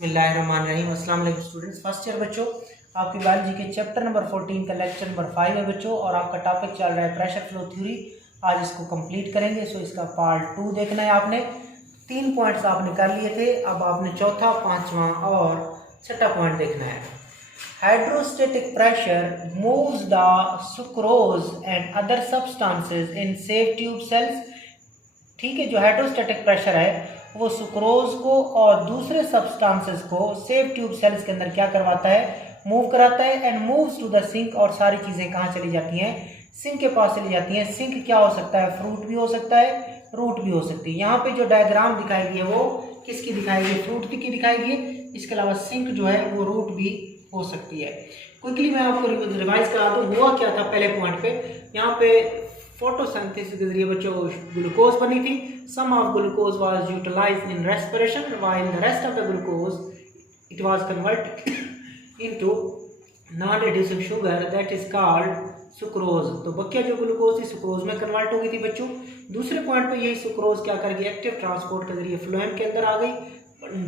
बिस्मिल्लाहिर्रहमानिर्रहीम। अस्सलाम वालेकुम स्टूडेंट्स। फर्स्ट ईयर बच्चों, आपकी बायोलॉजी के चैप्टर नंबर 14 का लेक्चर नंबर 5 है बच्चों, और आपका टॉपिक चल रहा है प्रेशर फ्लो थ्योरी। आज इसको कंप्लीट करेंगे। सो इसका पार्ट 2 देखना है आपने। 3 पॉइंट्स आपने कर लिए थे, अब आपने चौथा, पांचवा और छठा पॉइंट देखना है। Hydrostatic pressure moves the sucrose and other substances in save tube cells. ठीक है, जो हाइड्रोस्टेटिक प्रेशर है वो सुक्रोज को और दूसरे सब्सटेंसेस को सेव ट्यूब सेल्स के अंदर क्या करवाता है, मूव कराता है। And moves to the sink, और सारी चीजें कहाँ चली जाती हैं, सिंक के पास चली जाती हैं। सिंक क्या हो सकता है, फ्रूट भी हो सकता है, रूट भी हो सकती है। यहाँ पे जो डायग्राम दिखाई गई है वो किसकी दिखाई गई, फ्रूट की दिखाई गई है। इसके अलावा सिंक जो है वो रूट भी हो सकती है। क्विकली मैं आपको रिवाइज करा दूं, हुआ क्या था पहले पॉइंट पे। यहाँ पे फोटोसिंथेसिस के जरिए बच्चों ग्लूकोज बनी थी। Some of glucose was utilized in respiration while the rest of the glucose it was converted into non reducible sugar that is called sucrose. तो बकिया जो ग्लूकोज थी सुक्रोज में कन्वर्ट हो गई थी बच्चों। दूसरे पॉइंट पे यही सुक्रोज क्या कर गई, एक्टिव ट्रांसपोर्ट के जरिए फ्लोएम के अंदर आ गई,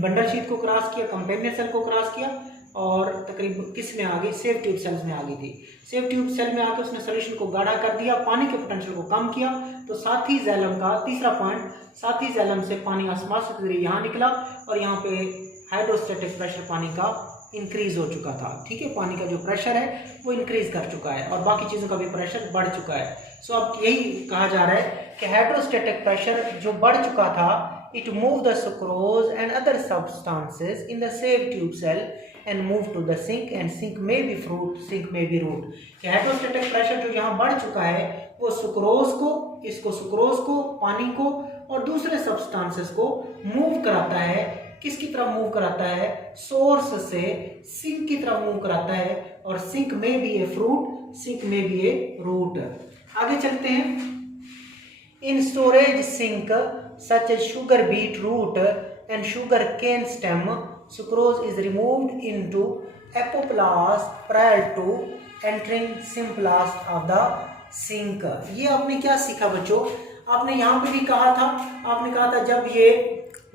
बंडल शीट को क्रॉस किया, कंपेनियन सेल को क्रॉस किया, और तकरीबन किस में आ गई, सेव ट्यूब सेल्स में आ गई थी। सेव ट्यूब सेल में आकर उसने सोल्यूशन को गाढ़ा कर दिया, पानी के पोटेंशियल को कम किया। तो साथी जैलम का तीसरा पॉइंट, साथी जैलम से पानी ऑस्मोसिस के जरिए यहाँ निकला, और यहाँ पे हाइड्रोस्टेटिक प्रेशर पानी का इंक्रीज हो चुका था। ठीक है, पानी का जो प्रेशर है वो इंक्रीज कर चुका है, और बाकी चीज़ों का भी प्रेशर बढ़ चुका है। सो अब यही कहा जा रहा है कि हाइड्रोस्टेटिक प्रेशर जो बढ़ चुका था, it move the sucrose and other substances in the save tube cell and move to the sink, and sink may be fruit, sink may be root। कि हाइड्रोस्टेटिक प्रेशर जो यहाँ बढ़ चुका है वो सुक्रोज को, इसको सुक्रोज को, पानी को और दूसरे सब्सटेंसेस को मूव कराता है। किसकी तरफ मूव कराता है, सोर्स से सिंक की तरफ मूव कराता है, और सिंक में भी ए फ्रूट, सिंक में भी ए रूट। आगे चलते हैं। In storage sink such as sugar beet root and sugar cane stem, sucrose is removed into apoplast prior to entering symplast of the sink। ये आपने क्या सीखा बच्चों, आपने यहाँ पे भी कहा था, आपने कहा था जब ये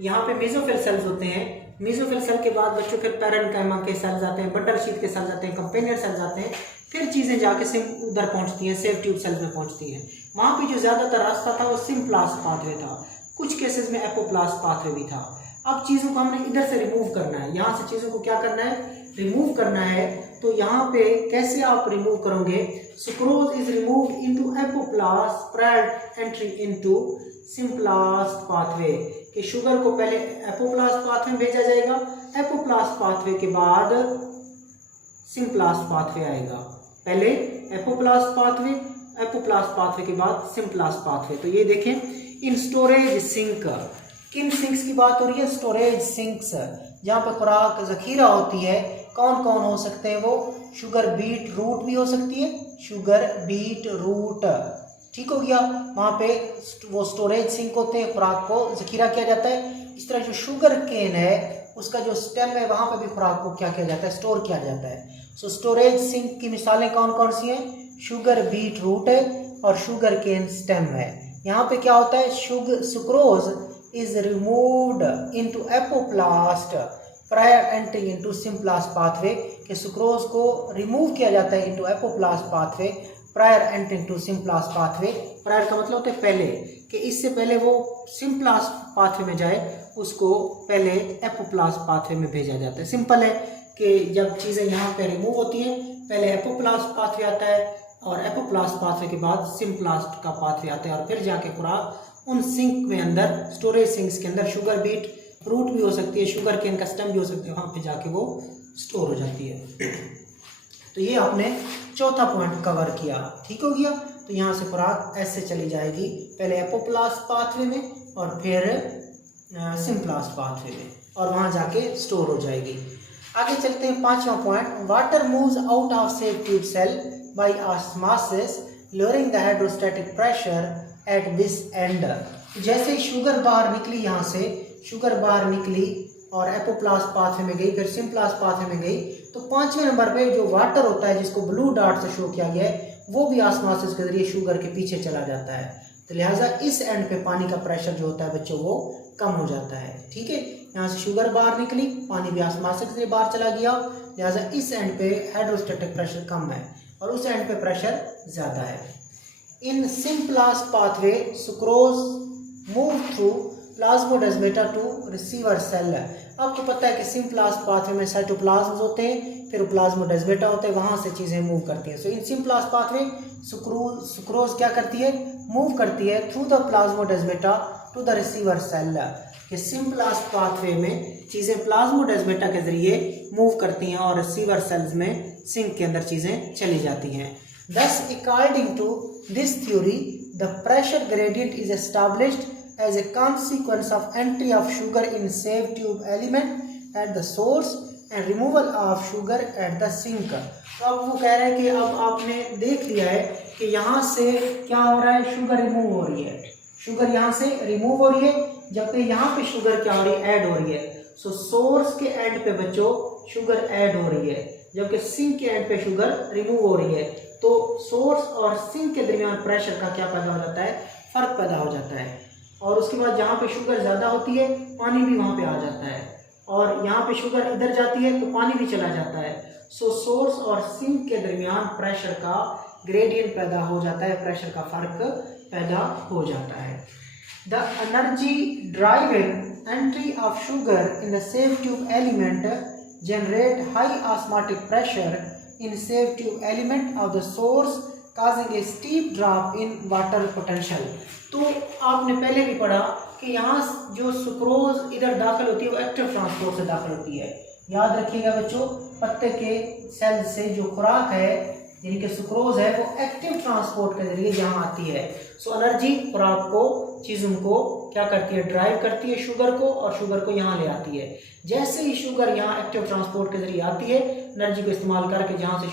यहाँ पे मेसोफिल सेल्स होते हैं, मेसोफिल सेल के बाद बच्चों फिर पैरेन्काइमा के सेल्स आते हैं, बंडल शीट के सेल्स आते हैं, कंपेनियन सेल्स आते हैं, फिर चीजें जाके सिम उधर पहुंचती हैं, सेव ट्यूब सेल्स में पहुंचती हैं। वहां पे जो ज्यादातर रास्ता था वो सिम्प्लास्ट पाथवे था, कुछ केसेस में एपोप्लास्ट पाथवे भी था। अब चीजों को हमने इधर से रिमूव करना है, यहाँ से चीजों को क्या करना है, रिमूव करना है। तो यहाँ पे कैसे आप रिमूव करोगे, sucrose is removed into apoplast prior entry into symplast pathway. कि शुगर को पहले एपोप्लास्ट पाथवे में भेजा जाएगा, एपोप्लास्ट पाथवे के बाद सिम्प्लास्ट पाथवे आएगा। पहले एपोप्लास्ट पाथवे, एपोप्लास्ट पाथवे के बाद सिम्प्लास्ट पाथवे। तो ये देखें, इन स्टोरेज सिंक, किन सिंक्स की बात हो रही है, स्टोरेज सिंक्स, जहाँ पे खुराक जखीरा होती है। कौन कौन हो सकते हैं वो, शुगर बीट रूट भी हो सकती है, शुगर बीट रूट। ठीक हो गया, वहाँ पे वो स्टोरेज सिंक होते हैं, खुराक को जखीरा किया जाता है। इस तरह जो शुगर केन है उसका जो स्टेम है वहाँ पे भी खुराक को क्या किया जाता है, स्टोर किया जाता है। सो स्टोरेज सिंक की मिसालें कौन कौन सी हैं, शुगर बीट रूट है और शुगर केन स्टेम है। यहाँ पे क्या होता है, sucrose is removed into apoplast prior entering into symplast pathway. के सुक्रोज को रिमूव किया जाता है into apoplast pathway prior entering to symplast pathway. Prior का मतलब होता है पहले, कि इससे पहले वो सिम्प्लास्ट पाथवे में जाए उसको पहले एपोप्लास्ट पाथवे में भेजा जाता है। सिंपल है कि जब चीज़ें यहाँ पे रिमूव होती हैं पहले एपोप्लास्ट पाथवे आता है, और एपोप्लास्ट पाथवे के बाद सिम्प्लास्ट का पाथवे आता है, और फिर जाके खुराक उन सिंक में अंदर, स्टोरेज सिंक्स के अंदर शुगर बीट रूट भी हो सकती है, शुगर केन का स्टेम भी हो सकती है, वहाँ पे जाके वो स्टोर हो जाती है। तो ये आपने चौथा पॉइंट कवर किया। ठीक हो गया, तो यहाँ से खुराक ऐसे चली जाएगी, पहले एपोप्लास्ट पाथवे में और फिर सिम्प्लास्ट पाथवे में, और वहाँ जाके स्टोर हो जाएगी। आगे चलते हैं, पांचवा point, water moves out of sieve tube cell by osmosis lowering the hydrostatic pressure at this end. जैसे ही शुगर बाहर निकली, यहाँ से शुगर बाहर निकली और एपोप्लास्ट पाथवे में गई, फिर सिम्प्लास्ट पाथवे में गई, तो पांचवें नंबर पे जो वाटर होता है जिसको ब्लू डॉट से शो किया गया है वो भी ऑस्मोसिस के जरिए शुगर के पीछे चला जाता है। तो लिहाजा इस एंड पे पानी का प्रेशर जो होता है बच्चों वो कम हो जाता है। ठीक है, यहाँ से शुगर बाहर निकली, पानी भी ऑस्मोसिस से बाहर चला गया, लिहाजा इस एंड पे हाइड्रोस्टैटिक प्रेशर कम है और उस एंड पे प्रेशर ज़्यादा है। In simplest pathway sucrose move through plasmodesmata to receiver cell. आपको पता है कि सिंपलेस्ट पाथवे में साइटोप्लाज्म होते हैं, फिर प्लाज्मोडेस्माटा होते हैं, वहाँ से चीज़ें मूव करती हैं। So in simplest pathway sucrose क्या करती है, मूव करती है through the plasmodesmata to the receiver cell. कि सिंपलेस्ट पाथवे में चीज़ें प्लाज्मोडेस्माटा के जरिए मूव करती हैं और रिसीवर सेल्स में सिंक के अंदर चीज़ें चली जाती हैं। Thus, according to this theory, the pressure gradient is established as a consequence of entry of sugar in sieve tube element at the source and removal of sugar at the sink। तो अब वो कह रहे हैं कि अब आपने देख लिया है कि यहाँ से क्या हो रहा है, शुगर रिमूव हो रही है, शुगर यहाँ से रिमूव हो रही है, जबकि यहाँ पे शुगर क्या हो रही है, ऐड हो रही है। सो सोर्स के एंड पे बच्चों शुगर ऐड हो रही है, जबकि सिंक के एंड पे शुगर रिमूव हो रही है। तो सोर्स और सिंक के दरमियान प्रेशर का क्या पैदा हो जाता है, फर्क पैदा हो जाता है। और उसके बाद जहाँ पे शुगर ज़्यादा होती है पानी भी वहाँ पे आ जाता है, और यहाँ पे शुगर इधर जाती है तो पानी भी चला जाता है। सो सोर्स और सिंक के दरमियान प्रेशर का ग्रेडियंट पैदा हो जाता है, प्रेशर का फर्क पैदा हो जाता है। The energy driving entry of sugar in the sieve tube element generate high osmotic pressure in sieve tube element of the source causing a steep drop in water potential। तो आपने पहले भी पढ़ा कि यहाँ जो सुक्रोज इधर दाखिल होती है वो एक्टिव ट्रांसपोर्ट से दाखिल होती है। याद रखिएगा बच्चों, पत्ते के सेल से जो खुराक है यानी कि सुक्रोज है वो एक्टिव ट्रांसपोर्ट के जरिए यहाँ आती है। सो एनर्जी खुराक को, चीज़ों को क्या करती है, ड्राइव करती है शुगर को, और शुगर को यहाँ ले आती है। जैसे ही शुगर यहाँ एक्टिव ट्रांसपोर्ट के जरिए आती है, एनर्जी को इस्तेमाल करके जहाँ से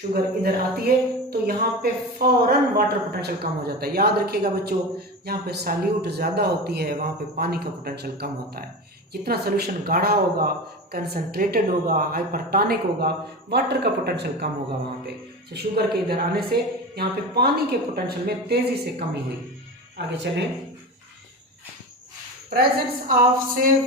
शुगर इधर आती है, तो यहाँ पे फौरन वाटर पोटेंशियल कम हो जाता है। याद रखिएगा बच्चों, जहाँ पे सॉल्यूट ज़्यादा होती है वहाँ पे पानी का पोटेंशियल कम होता है। जितना सोल्यूशन गाढ़ा होगा, कंसनट्रेटेड होगा, हाइपरटॉनिक होगा, वाटर का पोटेंशियल कम होगा वहाँ पे। तो शुगर के इधर आने से यहाँ पे पानी के पोटेंशियल में तेज़ी से कमी हुई। आगे चलें। Presence of sieve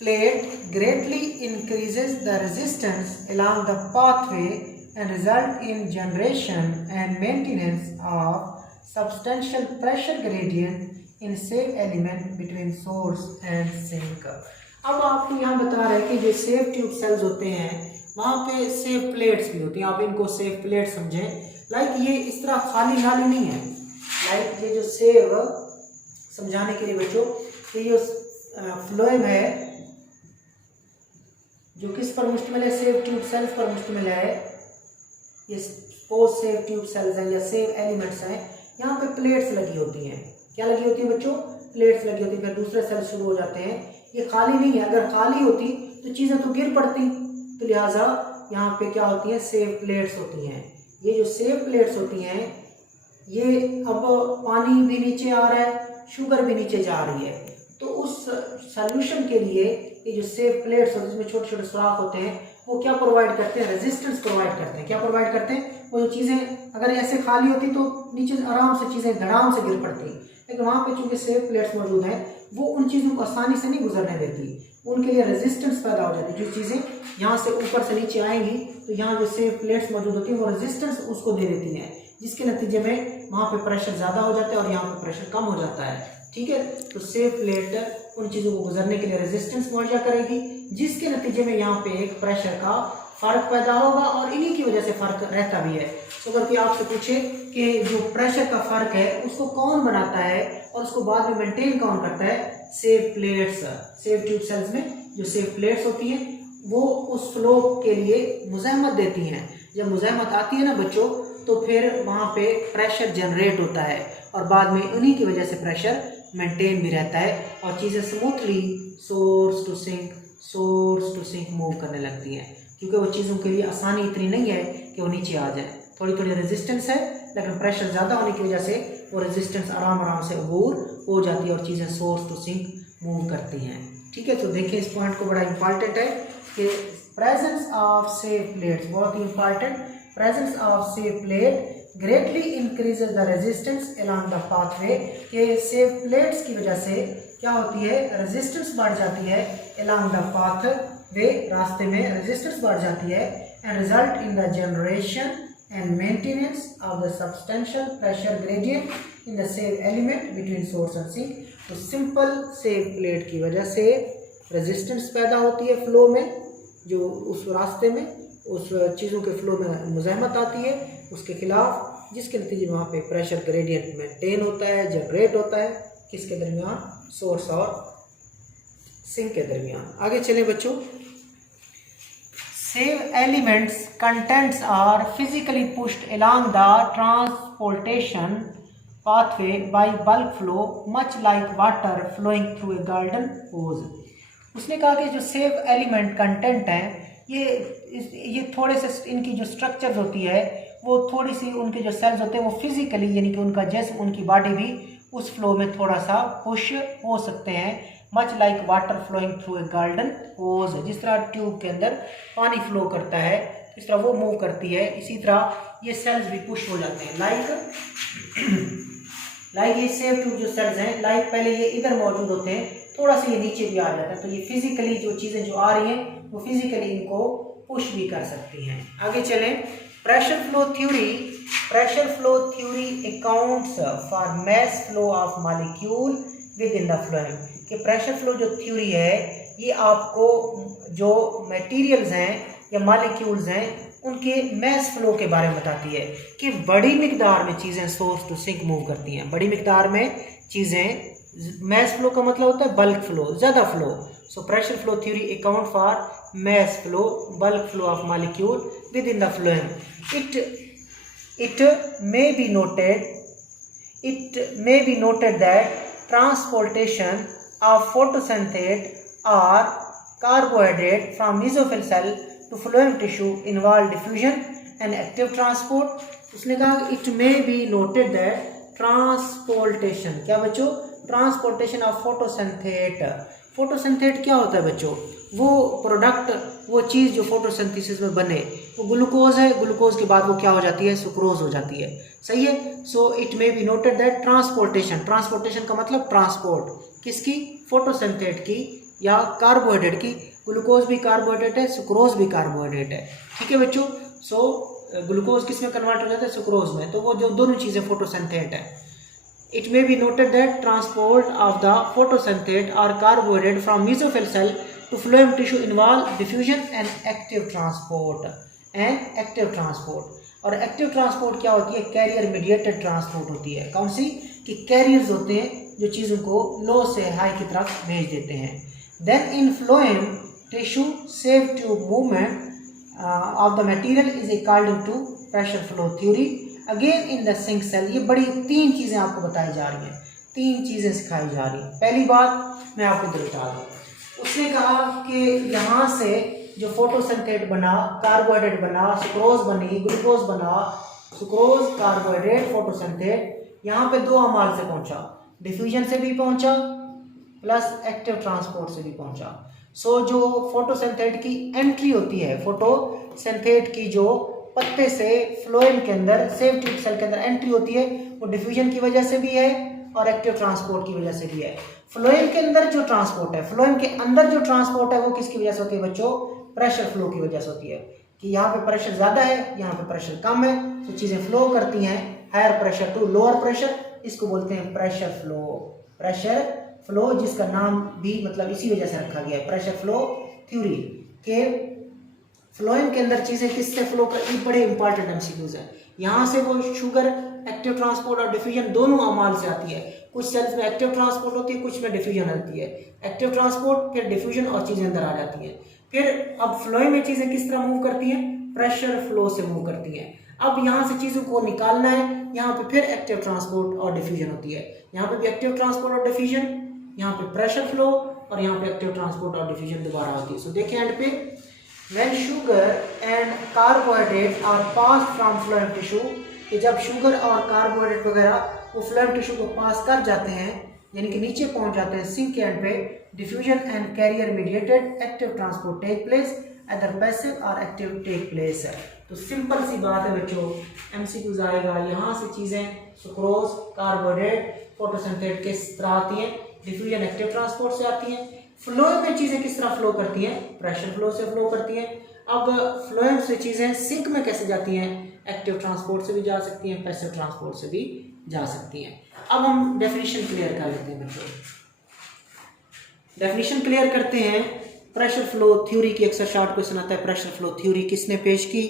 plate greatly increases the resistance along the pathway and result in generation and maintenance of substantial pressure gradient in sieve element between source and sink। अब आपको यहाँ बता रहे हैं कि जो sieve tube cells होते हैं वहाँ पे sieve plates भी होती हैं। आप इनको sieve plate समझें, लाइक ये इस तरह खाली नाली नहीं है। लाइक ये जो sieve समझाने के लिए बच्चों, ये जो फ्लोएम है जो किस पर मुश्तमिल है, sieve tube cells पर मुश्तमिल है। ये पोस्ट sieve tube cells हैं या sieve एलिमेंट्स हैं, यहाँ पे प्लेट्स लगी होती हैं। क्या लगी होती है बच्चों, प्लेट्स लगी होती है। फिर दूसरे सेल्स शुरू हो जाते हैं। ये खाली नहीं है, अगर खाली होती तो चीज़ें तो गिर पड़ती, तो लिहाजा यहाँ पे क्या होती है, sieve प्लेट्स होती हैं। ये जो sieve प्लेट्स होती हैं, ये अब पानी भी नीचे आ रहा है, शुगर भी नीचे जा रही है, तो उस सॉल्यूशन के लिए ये जो sieve प्लेट्स होती है जिसमें छोटे छोटे सुराख होते हैं, वो क्या प्रोवाइड करते हैं, रेजिस्टेंस प्रोवाइड करते हैं। क्या प्रोवाइड करते हैं, वो जो चीज़ें अगर ऐसे खाली होती तो नीचे आराम से चीज़ें धड़ाम से गिर पड़ती, लेकिन वहाँ पे चूँकि sieve प्लेट्स मौजूद हैं वो उन चीज़ों को आसानी से नहीं गुजरने देती, उनके लिए रेजिस्टेंस पैदा हो जाती है। जो चीज़ें यहाँ से ऊपर से नीचे आएंगी तो यहाँ जो sieve प्लेट्स मौजूद होती हैं वो रेजिस्टेंस उसको दे देती हैं, जिसके नतीजे में वहाँ पे प्रेशर ज़्यादा हो जाता है और यहाँ पे प्रेशर कम हो जाता है। ठीक है, तो sieve प्लेट उन चीज़ों को गुजरने के लिए रेजिस्टेंस मुहैया करेगी, जिसके नतीजे में यहाँ पे एक प्रेशर का फ़र्क पैदा होगा और इन्हीं की वजह से फ़र्क रहता भी है। तो अगर कोई आपसे पूछे कि जो प्रेशर का फ़र्क है उसको कौन बनाता है और उसको बाद में मेंटेन कौन करता है, sieve plates. sieve tube cells में जो sieve प्लेट्स होती हैं वो उस फ्लो के लिए मुज़ाहमत देती हैं। जब मुज़ाहमत आती है ना बच्चों, तो फिर वहाँ पे प्रेशर जनरेट होता है और बाद में उन्हीं की वजह से प्रेशर मेंटेन भी रहता है और चीज़ें smoothly source to sink move करने लगती हैं, क्योंकि वो चीज़ों के लिए आसानी इतनी नहीं है कि वो नीचे आ जाए। थोड़ी थोड़ी रेजिस्टेंस है, लेकिन प्रेशर ज़्यादा होने की वजह से वो रेजिस्टेंस आराम से अबूर हो जाती है और चीज़ें सोर्स टू सिंक मूव करती हैं। ठीक है, तो देखिए इस पॉइंट को बड़ा इंपॉर्टेंट है कि प्रेजेंस ऑफ sieve प्लेट्स, बहुत ही important, presence of sieve plate greatly increases the resistance along the pathway. के sieve प्लेट्स की वजह से क्या होती है, रेजिस्टेंस बढ़ जाती है along the path वे, रास्ते में रेजिस्टेंस बढ़ जाती है and result in the generation and maintenance of the substantial pressure gradient in the save element between source and sink। तो सिंपल सेव प्लेट की वजह से रेजिस्टेंस पैदा होती है फ्लो में, जो उस रास्ते में उस चीज़ों के फ्लो में मुज़ाहमत आती है उसके खिलाफ, जिसके नतीजे में वहाँ पे प्रेशर ग्रेडियंट मेंटेन होता है, जनरेट होता है, किसके दरमियान, सोर्स और सिंक के दरमियान। आगे चले बच्चों। Sieve elements contents are physically pushed along the transportation pathway by bulk flow much like water flowing through a garden hose. उसने कहा कि जो सेव एलिमेंट कंटेंट हैं ये थोड़े से इनकी जो स्ट्रक्चर होती है वो थोड़ी सी, उनके जो सेल्स होते हैं वो फिजिकली यानी कि उनका जिस्म, उनकी बॉडी भी उस फ्लो में थोड़ा सा पुश हो सकते हैं। Much like water flowing through a garden hose, जिस तरह ट्यूब के अंदर पानी फ्लो करता है इस तरह वो मूव करती है, इसी तरह ये सेल्स भी पुश हो जाते हैं। लाइक ये सेव ट्यूब जो सेल्स हैं, लाइक पहले ये इधर मौजूद होते हैं, थोड़ा सा ये नीचे भी आ जाता है, तो ये फिजिकली जो चीज़ें जो आ रही हैं वो फिजिकली इनको पुश भी कर सकती हैं। आगे चलें। Pressure flow theory accounts for mass flow of molecule within the phloem. कि प्रेशर फ्लो जो थ्योरी है ये आपको जो मटेरियल्स हैं या मॉलिक्यूल्स हैं उनके मैस फ्लो के बारे में बताती है कि बड़ी मिकदार में चीज़ें सोर्स टू सिंक मूव करती हैं। बड़ी मिकदार में चीज़ें, मैस फ्लो का मतलब होता है बल्क फ्लो, ज़्यादा flow. So pressure flow theory account for mass flow, bulk flow of molecule within the phloem. It may be noted that transportation of photosynthete or carbohydrate from mesophyll cell to phloem tissue involve diffusion and active transport। उसने कहा it may be noted that transportation, क्या बच्चों, transportation of फोटोसिंथेट। फोटोसिंथेट क्या होता है बच्चों, वो product, वो चीज़ जो फोटोसिंथेसिस में बने वो ग्लूकोज है, ग्लूकोज के बाद वो क्या हो जाती है, सुक्रोज हो जाती है। सही है। So it may be noted that transportation, transportation का मतलब ट्रांसपोर्ट, किसकी, फोटोसिंथेट की या कार्बोहाइड्रेट की। ग्लूकोज भी कार्बोहाइड्रेट है, सुक्रोज भी कार्बोहाइड्रेट है। ठीक है बच्चों। सो ग्लूकोज किस में कन्वर्ट हो जाता है, सुक्रोज में, तो वो जो दोनों चीज़ें फोटोसिंथेट है। It may be noted that transport of the photosynthete or carbohydrate from mesophyll cell to phloem tissue involve diffusion and active transport। और एक्टिव ट्रांसपोर्ट क्या होती है, कैरियर मीडिएटेड ट्रांसपोर्ट होती है। कौन सी, कि कैरियर्स होते हैं जो चीज़ों को लो से हाई की तरफ भेज देते हैं। Then in phloem tissue sieve tube movement of the material is according to pressure flow theory again in the sink cell. ये बड़ी 3 चीज़ें आपको बताई जा रही हैं, 3 चीज़ें सिखाई जा रही हैं। पहली बात मैं आपको बता दूँ, उसने कहा कि यहाँ से जो फोटोसिंथेट बना, कार्बोहाइड्रेट बना, सुक्रोज बनी, ग्लूकोज बना, सुक्रोज, कार्बोहाइड्रेट, फोटोसिंथेट, यहाँ पे 2 अमाल से पहुँचा, डिफ्यूजन से भी पहुँचा प्लस एक्टिव ट्रांसपोर्ट से भी पहुँचा। सो जो फोटोसिंथेट की एंट्री होती है, फोटोसिंथेट की जो पत्ते से फ्लोएम के अंदर, सेव ट्यूब सेल के अंदर एंट्री होती है, वो डिफ्यूजन की वजह से भी है और एक्टिव ट्रांसपोर्ट की वजह से भी है। फ्लोएम के अंदर जो ट्रांसपोर्ट है, फ्लोएम के अंदर जो ट्रांसपोर्ट है वो किसकी वजह से होती है बच्चों, प्रेशर फ्लो की वजह से होती है। कि यहाँ पे प्रेशर ज़्यादा है, यहाँ पे प्रेशर कम है, तो चीज़ें फ्लो करती हैं higher pressure to lower pressure, इसको बोलते हैं प्रेशर फ्लो। प्रेशर फ्लो जिसका नाम भी मतलब इसी वजह से रखा गया है, प्रेशर फ्लो थ्योरी। के फ्लोएम के अंदर चीज़ें किससे फ्लो कर, ये बड़े इंपॉर्टेंट एमसीक्यूज हैं। यहाँ से वो शुगर, एक्टिव ट्रांसपोर्ट और डिफ्यूजन दोनों अमाल से आती है। कुछ सेल्स में एक्टिव ट्रांसपोर्ट होती है, कुछ में डिफ्यूजन आती है। एक्टिव ट्रांसपोर्ट, फिर डिफ्यूजन और चीज़ें अंदर आ जाती हैं। फिर अब फ्लोएम में चीज़ें किस तरह मूव करती हैं, प्रेशर फ्लो से मूव करती हैं। अब यहाँ से चीज़ों को निकालना है, यहाँ पे फिर एक्टिव ट्रांसपोर्ट और डिफ्यूजन होती है। यहाँ पे भी एक्टिव ट्रांसपोर्ट और डिफ्यूजन, यहाँ पे प्रेशर फ्लो और यहाँ पे एक्टिव ट्रांसपोर्ट और डिफ्यूजन दोबारा होती है। सो देखिए एंड पे, when sugar and carbohydrate are passed from phloem tissue, कि जब शुगर और कार्बोहाइड्रेट वगैरह वो फ्लोएम टिश्यू को पास कर जाते हैं, यानी कि नीचे पहुंच जाते हैं सिंक के एंड पे, diffusion and carrier mediated active transport take place, other passive और एक्टिव टेक प्लेस है। तो सिंपल सी बात है बच्चों, एमसीक्यूज आएगा, यहाँ से चीज़ें सुक्रोज, कार्बोहाइड्रेट, फोटोसिंथेट किस तरह आती हैं, डिफ्यूजन एक्टिव ट्रांसपोर्ट से आती है। फ्लोएम में चीज़ें किस तरह फ्लो करती हैं, प्रेशर फ्लो से फ्लो करती हैं। अब फ्लोएम से चीज़ें सिंक में कैसे जाती हैं, एक्टिव ट्रांसपोर्ट से भी जा सकती हैं, पैसिव ट्रांसपोर्ट से भी जा सकती हैं। अब हम डेफिनेशन क्लियर कर लेते हैं बच्चों। डेफिनेशन क्लियर करते हैं। प्रेशर फ्लो थ्योरी की अक्सर शॉर्ट क्वेश्चन आता है, प्रेशर फ्लो थ्योरी किसने पेश की,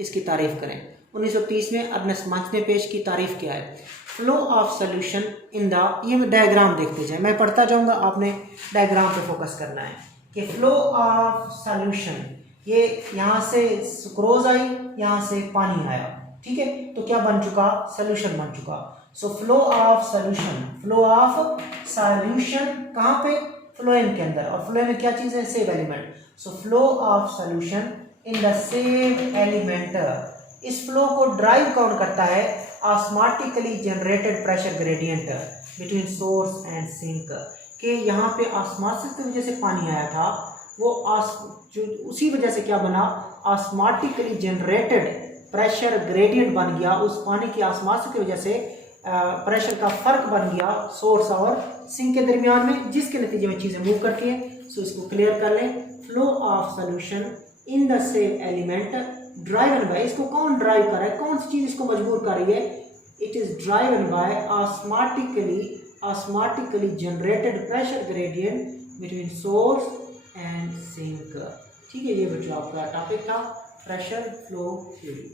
इसकी तारीफ करें। 1930 में अर्नेस्ट मंच ने पेश की। तारीफ क्या है, flow of solution in the, ये डायग्राम देखते जाए, मैं पढ़ता जाऊंगा, आपने डायग्राम पे फोकस करना है कि फ्लो ऑफ सोल्यूशन, ये यहाँ से सुक्रोज आई, यहाँ से पानी आया, ठीक है, तो क्या बन चुका, सोल्यूशन बन चुका। सो flow of solution, flow of solution कहाँ पे, फ्लोएम के अंदर, और फ्लोएम में क्या चीज़ है, sieve element. So flow of solution in the sieve element, इस फ्लो को ड्राइव कौन करता है, osmotically generated pressure gradient between source and sink, कि यहाँ पे ऑस्मोसिस की वजह से पानी आया था, वो उसी वजह से क्या बना, ऑस्मोटिकली जनरेटेड प्रेशर ग्रेडियंट बन गया, उस पानी की ऑस्मोसिस की वजह से प्रेशर का फर्क बन गया सोर्स और सिंक के दरमियान में, जिसके नतीजे में चीज़ें मूव करती हैं। सो इसको क्लियर कर लें, flow of solution in the same element driven by, इसको कौन ड्राइव कर रहा है, कौन सी चीज़ इसको मजबूर कर रही है, it is driven by osmotically generated pressure gradient between source and sink. ठीक है, ये बच्चों आपका टॉपिक था प्रेशर फ्लो थ्योरी।